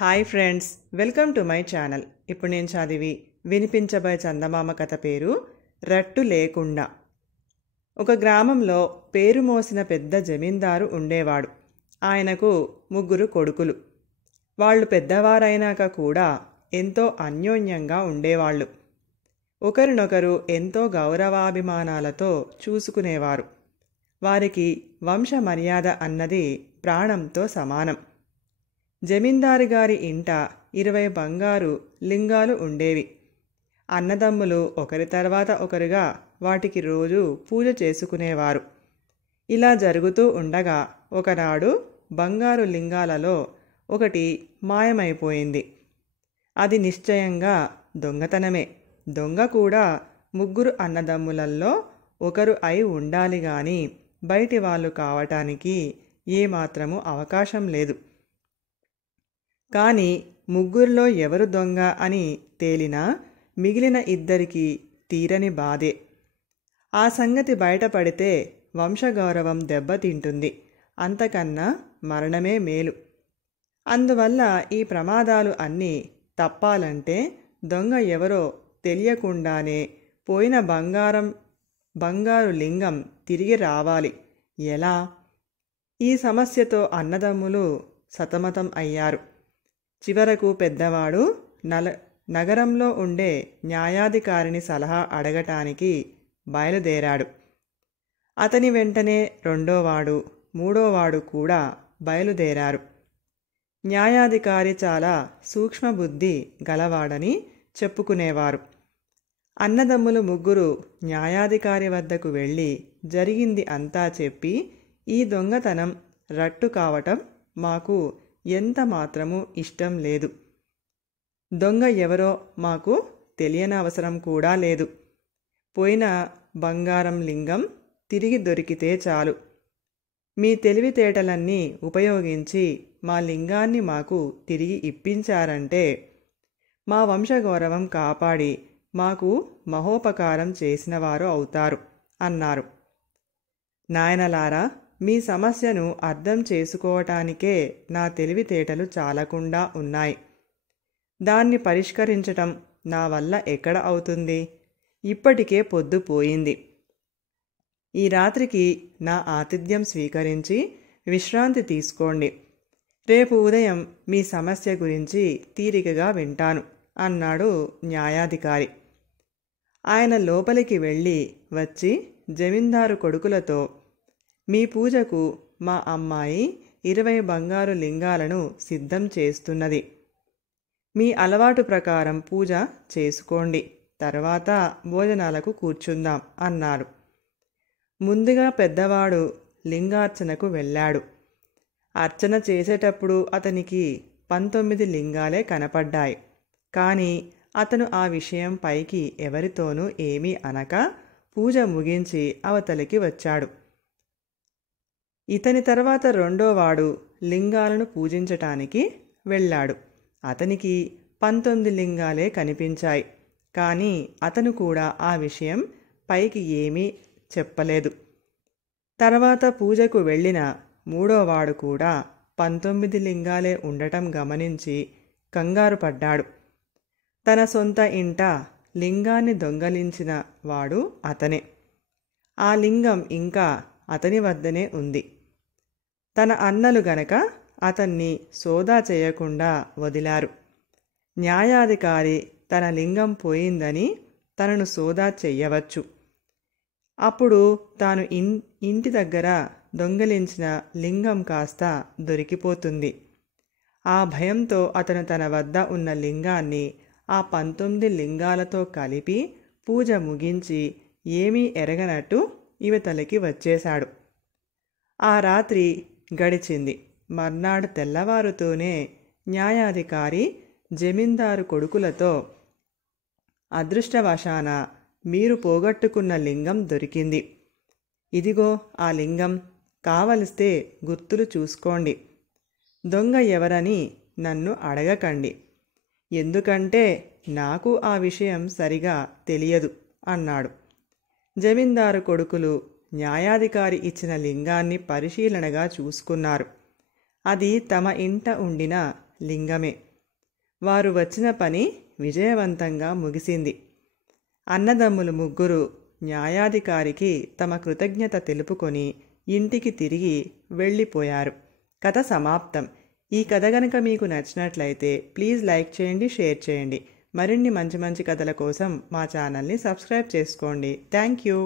Hi friends, welcome to my channel. ఇప్పుడు నేను చదివి వినిపించబోయే చందమామ కథ పేరు రట్టు లేకుండా. ఒక గ్రామంలో పేరు మోసిన పెద్ద జమీందారు ఉండేవాడు. ఆయనకు 3 కొడుకులు. వాళ్ళు పెద్దవారైనాక కూడా ఎంతో అన్యోన్యంగా ఉండేవాళ్ళు. ఒకరినొకరు ఎంతో గౌరవాభిమానాలతో చూసుకునేవారు. వారికి వంశ మర్యాద అన్నది ప్రాణంతో సమానం. జమీందారు గారి ఇంట 20 బంగారు లింగాలు ఉండేవి. అన్నదమ్ములు ఒకరి తర్వాత ఒకరుగా వాటికి రోజు పూజ చేసుకునేవారు. ఇలా జరుగుతూ ఉండగా ఒకనాడు బంగారు లింగాలలో ఒకటి మాయమైపోయింది. అది నిశ్చయంగా దొంగతనమే. దొంగ కూడా 3 అన్నదమ్ములలో ఒకరు అయి ఉండాలి గాని బయటి వాళ్ళు కావటానికి ఏమాత్రము అవకాశం లేదు. కానీ 3లో ఎవరు దొంగ అని తేలినా మిగిలిన 2కి తీరని బాధే. ఆ సంగతి బయటపడితే వంశగౌరవం దెబ్బతింటుంది. అంతకన్నా మరణమే మేలు. అందువల్ల ఈ ప్రమాదాలు అన్నీ తప్పాలంటే దొంగ ఎవరో తెలియకుండానే పోయిన బంగారు లింగం తిరిగి రావాలి. ఎలా? ఈ సమస్యతో అన్నదమ్ములు సతమతం అయ్యారు. చివరకు పెద్దవాడు నగరంలో ఉండే న్యాయాధికారిని సలహా అడగటానికి బయలుదేరాడు. అతని వెంటనే 2వాడు, 3వాడు కూడా బయలుదేరారు. న్యాయాధికారి చాలా సూక్ష్మబుద్ధి గలవాడని చెప్పుకునేవారు. అన్నదమ్ములు 3 న్యాయాధికారి వద్దకు వెళ్ళి జరిగింది అంతా చెప్పి, ఈ దొంగతనం రట్టు కావటం మాకు ఎంత మాత్రమూ ఇష్టం లేదు. దొంగ ఎవరో మాకు తెలియనవసరం కూడా లేదు. పోయిన బంగారం లింగం తిరిగి దొరికితే చాలు. మీ తెలివితేటలన్నీ ఉపయోగించి మా లింగాన్ని మాకు తిరిగి ఇప్పించారంటే మా వంశగౌరవం కాపాడి మాకు మహోపకారం చేసినవారు అవుతారు అన్నారు. నాయనలారా, మీ సమస్యను అర్థం చేసుకోవటానికే నా తెలివితేటలు చాలకుండా ఉన్నాయి. దాన్ని పరిష్కరించటం నా వల్ల ఎక్కడ అవుతుంది? ఇప్పటికే పొద్దుపోయింది. ఈ రాత్రికి నా ఆతిథ్యం స్వీకరించి విశ్రాంతి తీసుకోండి. రేపు ఉదయం మీ సమస్య గురించి తీరికగా వింటాను అన్నాడు న్యాయాధికారి. ఆయన లోపలికి వెళ్ళి వచ్చి జమీందారు కొడుకులతో, మీ పూజకు మా అమ్మాయి 20 బంగారు లింగాలను సిద్ధం చేస్తున్నది. మీ అలవాటు ప్రకారం పూజ చేసుకోండి. తర్వాత భోజనాలకు కూర్చుందాం అన్నారు. ముందుగా పెద్దవాడు లింగార్చనకు వెళ్ళాడు. అర్చన చేసేటప్పుడు అతనికి 19 లింగాలే కనపడ్డాయి. కానీ అతను ఆ విషయం పైకి ఎవరితోనూ ఏమీ అనక పూజ ముగించి అవతలికి వచ్చాడు. ఇతని తర్వాత 2వాడు లింగాలను పూజించటానికి వెళ్ళాడు. అతనికి 19 లింగాలే కనిపించాయి. కానీ అతను కూడా ఆ విషయం పైకి ఏమీ చెప్పలేదు. తర్వాత పూజకు వెళ్ళిన 3వాడు కూడా 19 లింగాలే ఉండటం గమనించి కంగారు పడ్డాడు. తన సొంత ఇంట లింగాన్ని దొంగలించిన వాడు అతనే. ఆ లింగం ఇంకా అతని వద్దనే ఉంది. తన అన్నలు గనక అతన్ని సోదా చేయకుండా వదిలారు. న్యాయాధికారి తన లింగం పోయిందని తనను సోదా చెయ్యవచ్చు. అప్పుడు తాను ఇంటి దగ్గర దొంగిలించిన లింగం కాస్త దొరికిపోతుంది. ఆ భయంతో అతను తన వద్ద ఉన్న లింగాన్ని ఆ 19 లింగాలతో కలిపి పూజ ముగించి ఏమీ ఎరగనట్టు ఇవతలికి వచ్చేశాడు. ఆ రాత్రి గడిచింది. మర్నాడు తెల్లవారుతూనే న్యాయాధికారి జమీందారు కొడుకులతో, అదృష్టవశాన మీరు పోగొట్టుకున్న లింగం దొరికింది. ఇదిగో ఆ లింగం. కావలిస్తే గుర్తులు చూసుకోండి. దొంగ ఎవరని నన్ను అడగకండి. ఎందుకంటే నాకు ఆ విషయం సరిగా తెలియదు అన్నాడు. జమీందారు కొడుకులు న్యాయాధికారి ఇచ్చిన లింగాన్ని పరిశీలనగా చూసుకున్నారు. అది తమ ఇంట ఉండిన లింగమే. వారు వచ్చిన పని విజయవంతంగా ముగిసింది. అన్నదమ్ములు ముగ్గురు న్యాయాధికారికి తమ కృతజ్ఞత తెలుపుకొని ఇంటికి తిరిగి వెళ్ళిపోయారు. కథ సమాప్తం. ఈ కథ గనక మీకు నచ్చినట్లయితే ప్లీజ్ లైక్ చేయండి, షేర్ చేయండి. మరిన్ని మంచి మంచి కథల కోసం మా ఛానల్ని సబ్స్క్రైబ్ చేసుకోండి. Thank you.